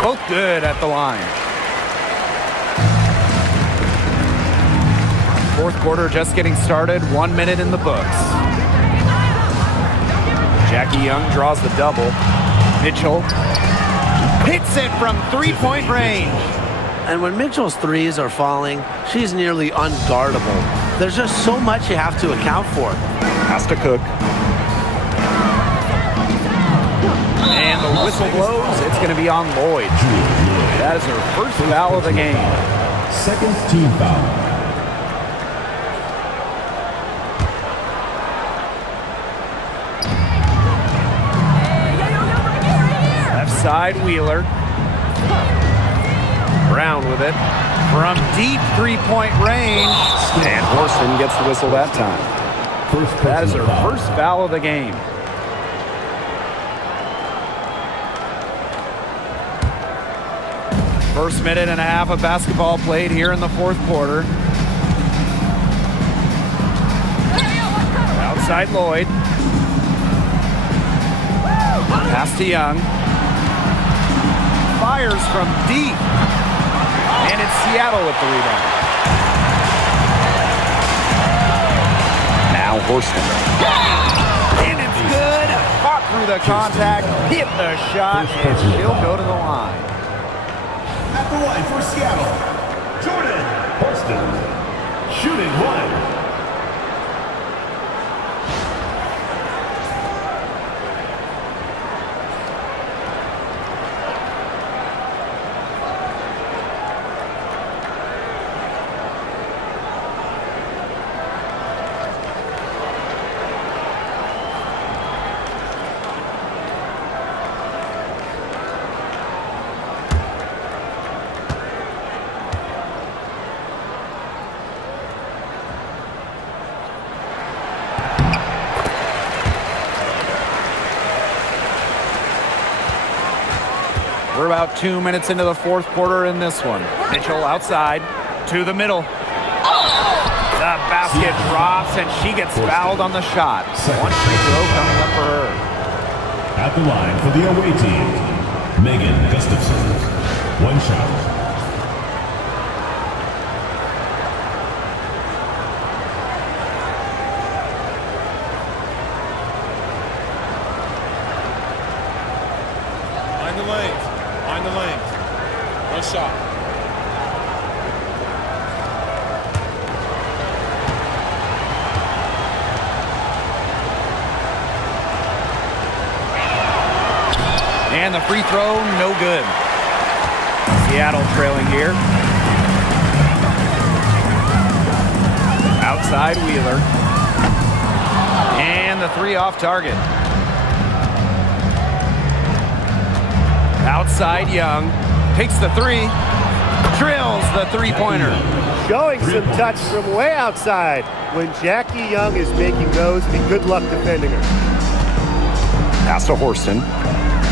Both good at the line. Fourth quarter just getting started. 1 minute in the books. Jackie Young draws the double. Mitchell hits it from 3-point range. And when Mitchell's threes are falling, she's nearly unguardable. There's just so much you have to account for. Has to Cook. And the whistle blows. It's going to be on Lloyd. That is her first foul of the game. Second team foul. Side Wheeler. Brown with it. From deep 3-point range. And Horston gets the whistle that time. That is her first foul of the game. First minute and a half of basketball played here in the fourth quarter. Outside Lloyd. Pass to Young. Fires from deep. And it's Seattle with the rebound. Now Horston. And it's good. Fought through the contact, hit the shot, and she'll go to the line. At the line for Seattle, Jordan Horston, shooting 1. We're about 2 minutes into the fourth quarter in this one. Mitchell outside to the middle. The basket drops and she gets fouled on the shot. 1 free throw coming up for her. At the line for the away team, Megan Gustafson. 1 shot. the lanes. Mind the lanes. One shot. And the free throw, no good. Seattle trailing here. Outside Wheeler. And the three off target. Outside Young. Takes the three. Drills the three-pointer. Showing some touch from way outside. When Jackie Young is making those, be good luck defending her. Pass to Horston.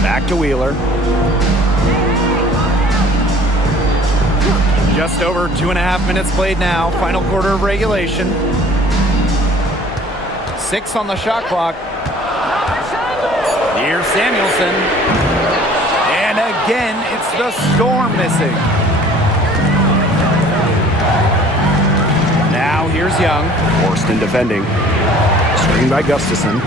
Back to Wheeler. Just over 2.5 minutes played now. Final quarter of regulation. 6 on the shot clock. Here's Samuelson. And again, it's the Storm missing. Now here's Young. Horston defending. Screen by Gustafson.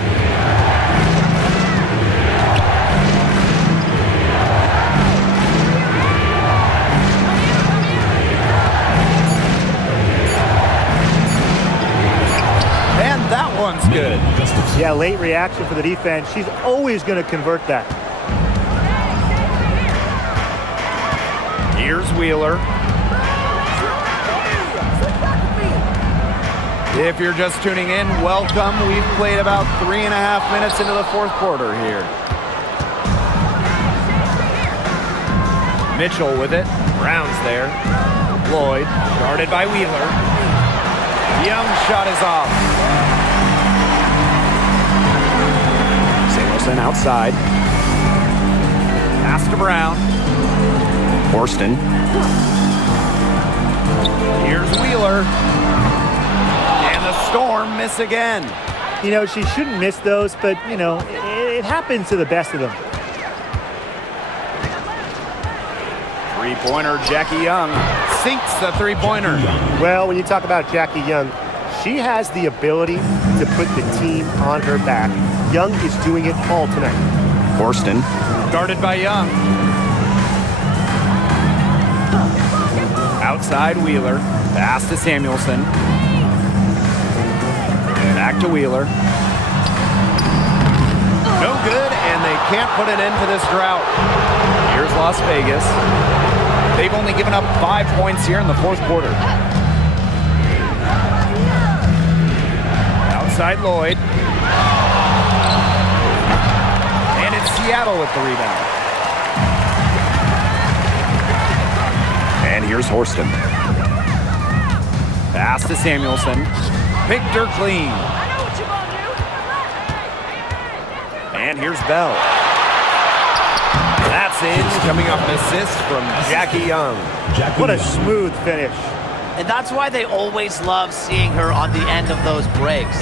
That one's good. Yeah, late reaction for the defense. She's always going to convert that. Here's Wheeler. If you're just tuning in, welcome. We've played about 3.5 minutes into the fourth quarter here. Mitchell with it. Brown's there. Lloyd, guarded by Wheeler. Young's shot is off. Samuelson outside. Pass to Brown. Horston. Here's Wheeler. And the Storm miss again. You know, she shouldn't miss those, but, you know, it happens to the best of them. Three-pointer, Jackie Young sinks the three-pointer. Well, when you talk about Jackie Young, she has the ability to put the team on her back. Young is doing it all tonight. Horston. Guarded by Young. Outside Wheeler. Pass to Samuelson. Back to Wheeler. No good, and they can't put an end to this drought. Here's Las Vegas. They've only given up 5 points here in the fourth quarter. Outside Lloyd. And it's Seattle with the rebound. And here's Horston. Pass to Samuelson. Picked her clean. And here's Bell. That's in, coming off an assist from Jackie Young. What a smooth finish. And that's why they always love seeing her on the end of those breaks.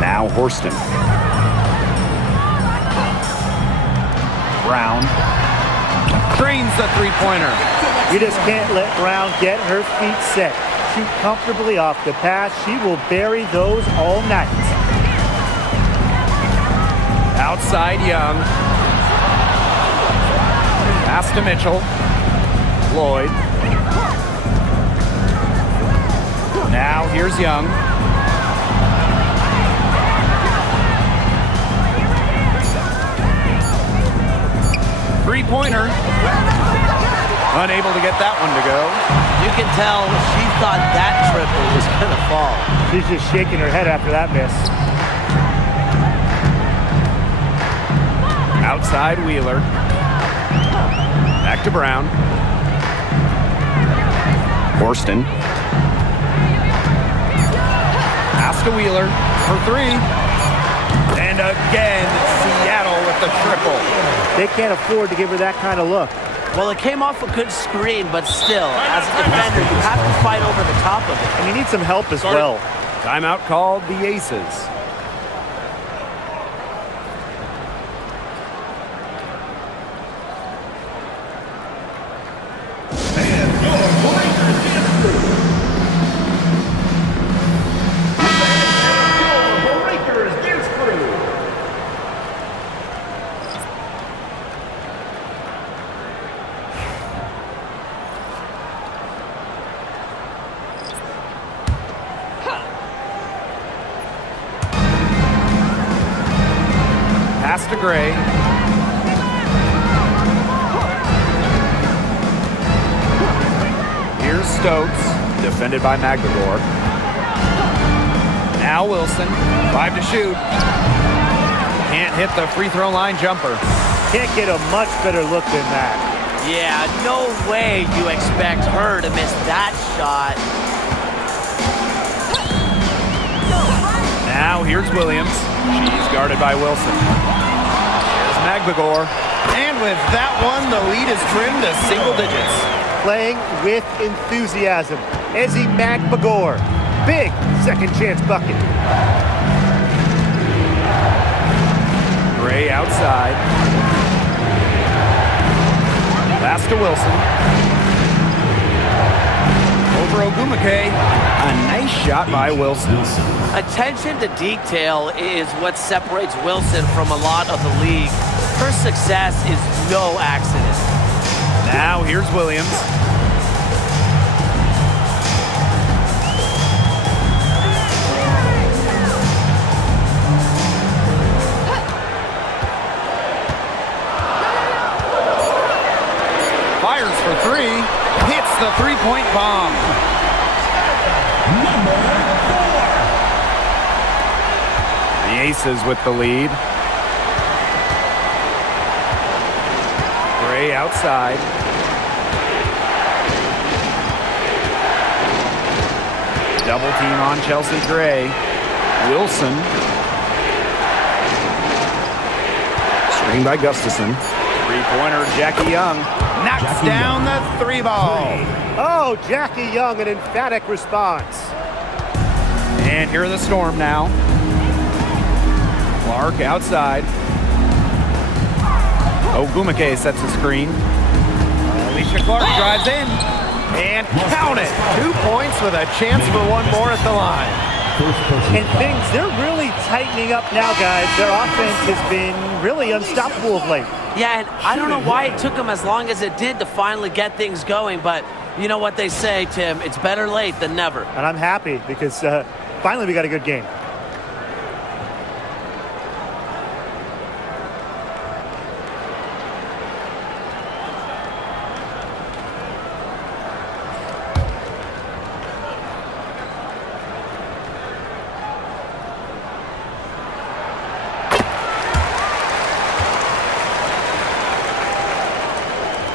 Now Horston. Brown drains the three-pointer. You just can't let Brown get her feet set. Shoot comfortably off the pass. She will bury those all night. Outside Young. Pass to Mitchell. Lloyd. Now here's Young. Three-pointer. Unable to get that one to go. You can tell she thought that triple was going to fall. She's just shaking her head after that miss. Outside Wheeler. Back to Brown. Horston. Pass to Wheeler for three. And again, Seattle with the triple. They can't afford to give her that kind of look. Well, it came off a good screen, but still, as a defender, you have to fight over the top of it. And you need some help as well. Timeout called the Aces. Gray. Here's Stokes, defended by McGregor. Now Wilson, 5 to shoot. Can't hit the free throw line jumper. Can't get a much better look than that. Yeah, no way you expect her to miss that shot. Now here's Williams. She's guarded by Wilson. Here's McGregor. And with that one, the lead is trimmed to single digits. Playing with enthusiasm. Ezzy McGregor. Big second chance bucket. Gray outside. Pass to Wilson. Over Ogumake. A nice shot by Wilson. Attention to detail is what separates Wilson from a lot of the league. Her success is no accident. Now here's Williams. Fires for 3. Hits the three-point bomb. The Aces with the lead. Gray outside. Double team on Chelsea Gray. Wilson. Screen by Gustafson. Three-pointer, Jackie Young. Knocks down the 3-ball. Oh, Jackie Young, an emphatic response. And here are the Storm now. Clark outside. Ogumake sets the screen. Alicia Clark drives in. And count it. 2 points with a chance for one more at the line. And things, they're really tightening up now, guys. Their offense has been really unstoppable of late. Yeah, and I don't know why it took them as long as it did to finally get things going, but you know what they say, Tim, it's better late than never. And I'm happy because finally we got a good game.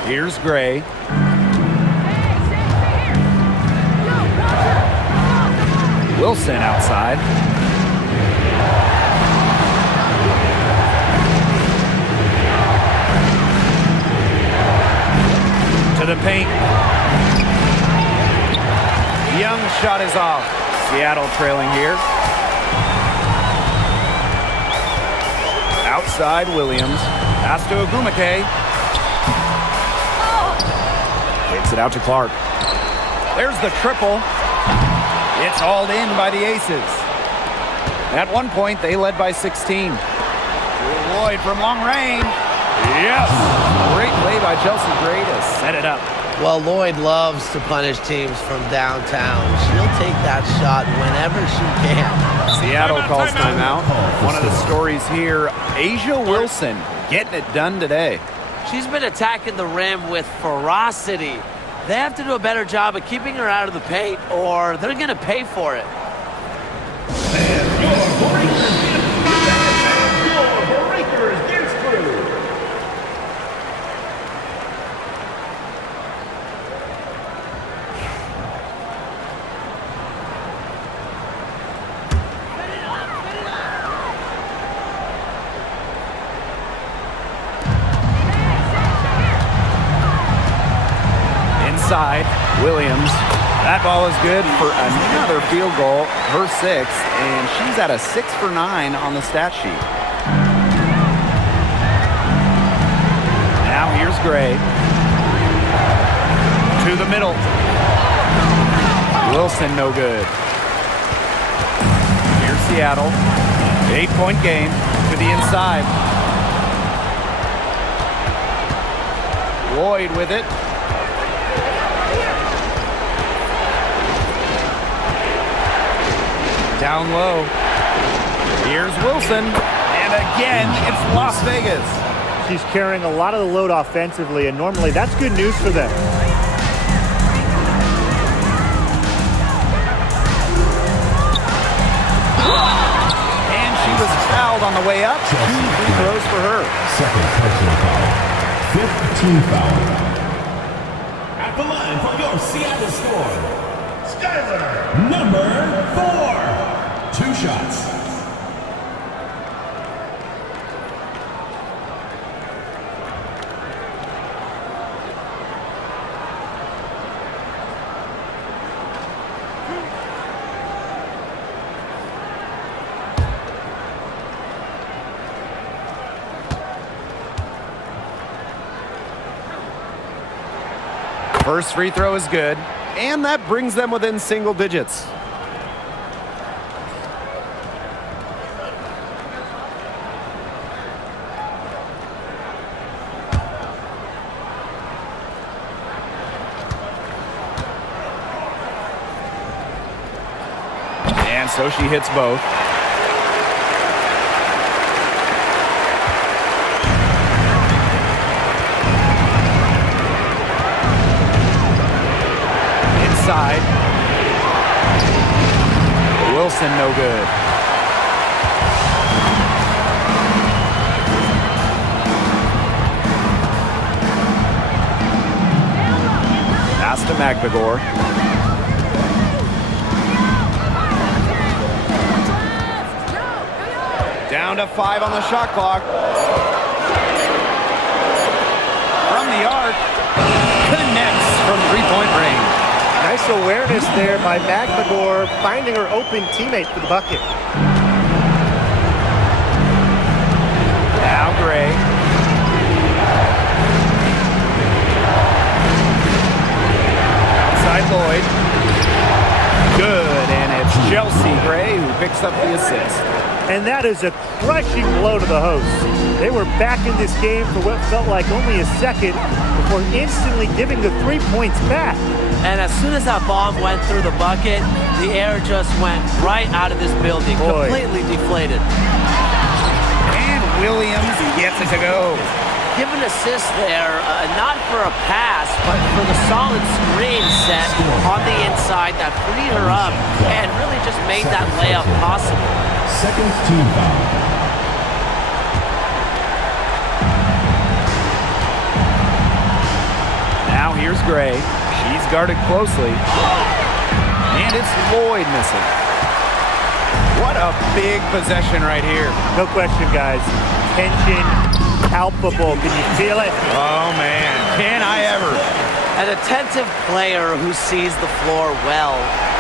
Here's Gray. Wilson outside. To the paint. Young's shot is off. Seattle trailing here. Outside Williams. Pass to Ogumake. Takes it out to Clark. There's the triple. It's hauled in by the Aces. At one point, they led by 16. Lloyd from long range. Yes! Great play by Chelsea Gray to set it up. Well, Lloyd loves to punish teams from downtown. She'll take that shot whenever she can. Seattle calls timeout. One of the stories here, Asia Wilson getting it done today. She's been attacking the rim with ferocity. They have to do a better job of keeping her out of the paint, or they're going to pay for it. And your breakers dance crew. Inside, Williams. That ball is good for another field goal, her 6th, and she's at a 6 for 9 on the stat sheet. Now here's Gray. To the middle. Wilson no good. Here's Seattle. 8-point game to the inside. Lloyd with it. Down low. Here's Wilson. And And again, it's Las Vegas. She's carrying a lot of the load offensively, and normally that's good news for them. And she was fouled on the way up. 2 free throws for her. Second personal foul. 5th team foul. At the line for your Seattle Storm, Skyler, number 4. 2 shots. First free throw is good, and that brings them within single digits. And so she hits both. Inside. Wilson, no good. Pass to McBagor. Down to 5 on the shot clock. From the arc. Connects from three-point range. Nice awareness there by McBagor, finding her open teammate for the bucket. Now Gray. Outside Lloyd. Good, and it's Chelsea Gray who picks up the assist. And that is a crushing blow to the hosts. They were back in this game for what felt like only a second before instantly giving the 3 points back. And as soon as that bomb went through the bucket, the air just went right out of this building, completely deflated. And Williams gets it to go. Give an assist there, not for a pass, but for the solid screen set on the inside that freed her up and really just made that layup possible. Second team foul. Now here's Gray. She's guarded closely. And it's Lloyd missing. What a big possession right here. No question, guys. Tension palpable. Can you feel it? Oh, man. Can I ever? An attentive player who sees the floor well.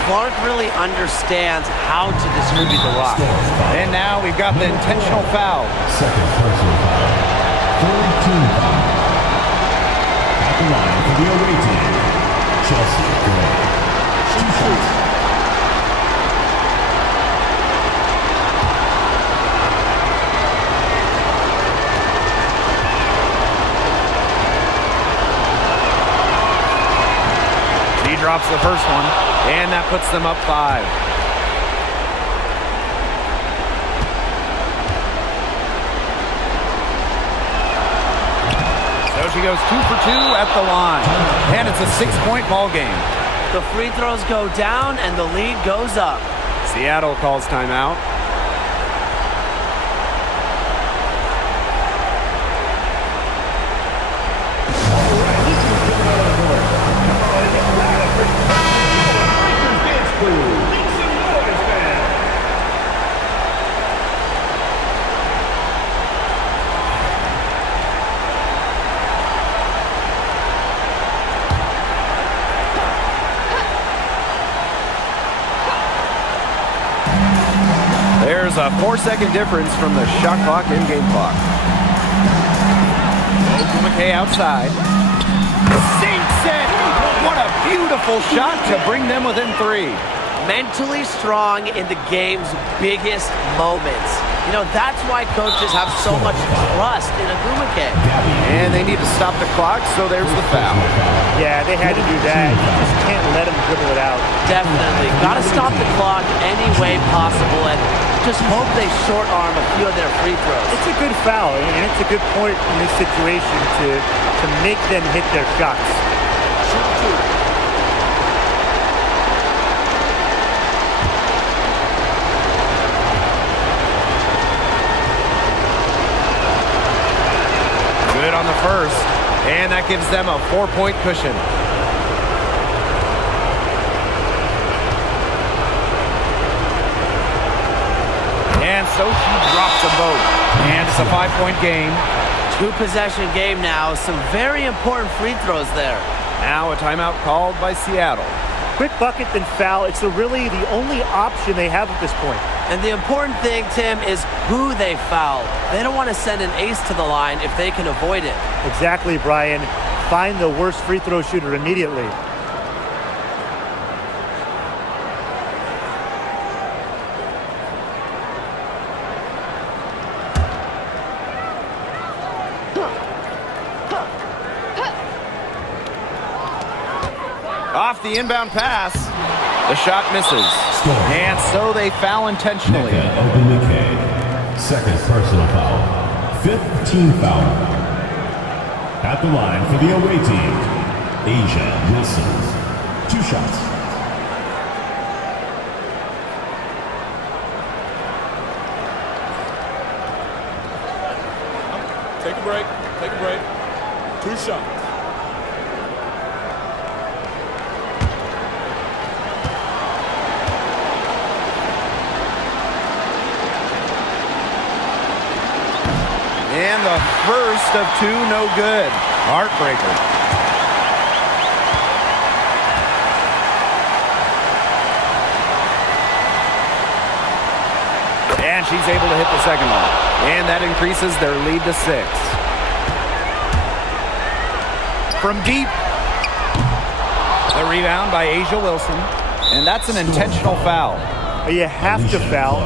Clark really understands how to distribute the rock. And now we've got the intentional foul. Second personal foul. Third team foul. At the line for the away team, Chelsea Gray. 2 shots. She drops the first one, and that puts them up 5. So she goes 2 for 2 at the line, and it's a 6-point ball game. The free throws go down, and the lead goes up. Seattle calls timeout. There's a 4-second difference from the shot clock and game clock. McKay outside. Sinks it! What a beautiful shot to bring them within 3. Mentally strong in the game's biggest moments. You know, that's why coaches have so much trust in Agumake. And they need to stop the clock, so there's the foul. Yeah, they had to do that. You just can't let them dribble it out. Definitely. Got to stop the clock any way possible. And just hope they short arm a few of their free throws. It's a good foul, and it's a good point in this situation to make them hit their shots. Good on the first, and that gives them a 4-point cushion. And so she drops them both. And it's a 5-point game. 2-possession game now. Some very important free throws there. Now a timeout called by Seattle. Quick bucket, then foul. It's really the only option they have at this point. And the important thing, Tim, is who they foul. They don't want to send an ace to the line if they can avoid it. Exactly, Brian. Find the worst free throw shooter immediately. Off the inbound pass, the shot misses. And so they foul intentionally. Second personal foul. 5th team foul. At the line for the away team, Asia Wilson. 2 shots. Take a break. Take a break. 2 shots. And the first of 2, no good. Heartbreaker. And she's able to hit the second one. And that increases their lead to 6. From deep. The rebound by Asia Wilson. And that's an intentional foul. You have to foul,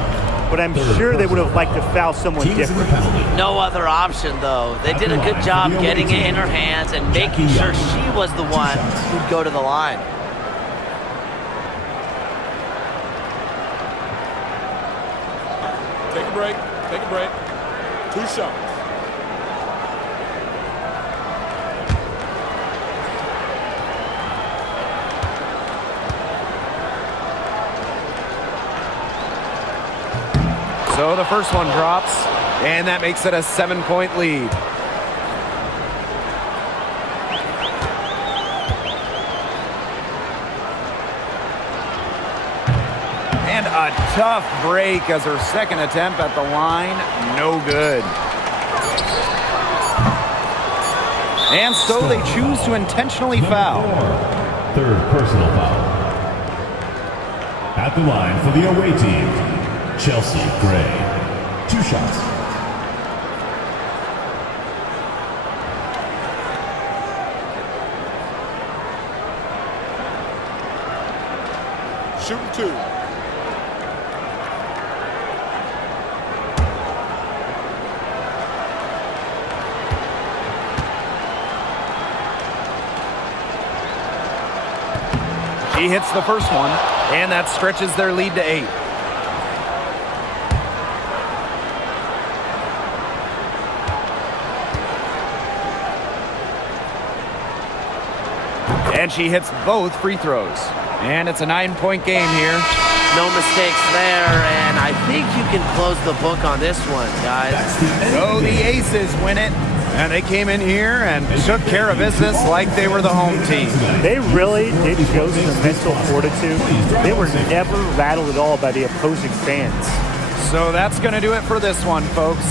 but I'm sure they would have liked to foul someone different. No other option, though. They did a good job getting it in her hands and making sure she was the one who'd go to the line. Take a break. Take a break. 2 shots. So the first one drops, and that makes it a 7-point lead. And a tough break as her second attempt at the line, no good. And so they choose to intentionally foul. 3rd personal foul. At the line for the away team, Chelsea Gray. 2 shots. Shooting 2. She hits the first one, and that stretches their lead to 8. And she hits both free throws. And it's a 9-point game here. No mistakes there, and I think you can close the book on this one, guys. So the Aces win it. And they came in here and took care of business like they were the home team. They really did show some mental fortitude. They were never rattled at all by the opposing fans. So that's going to do it for this one, folks.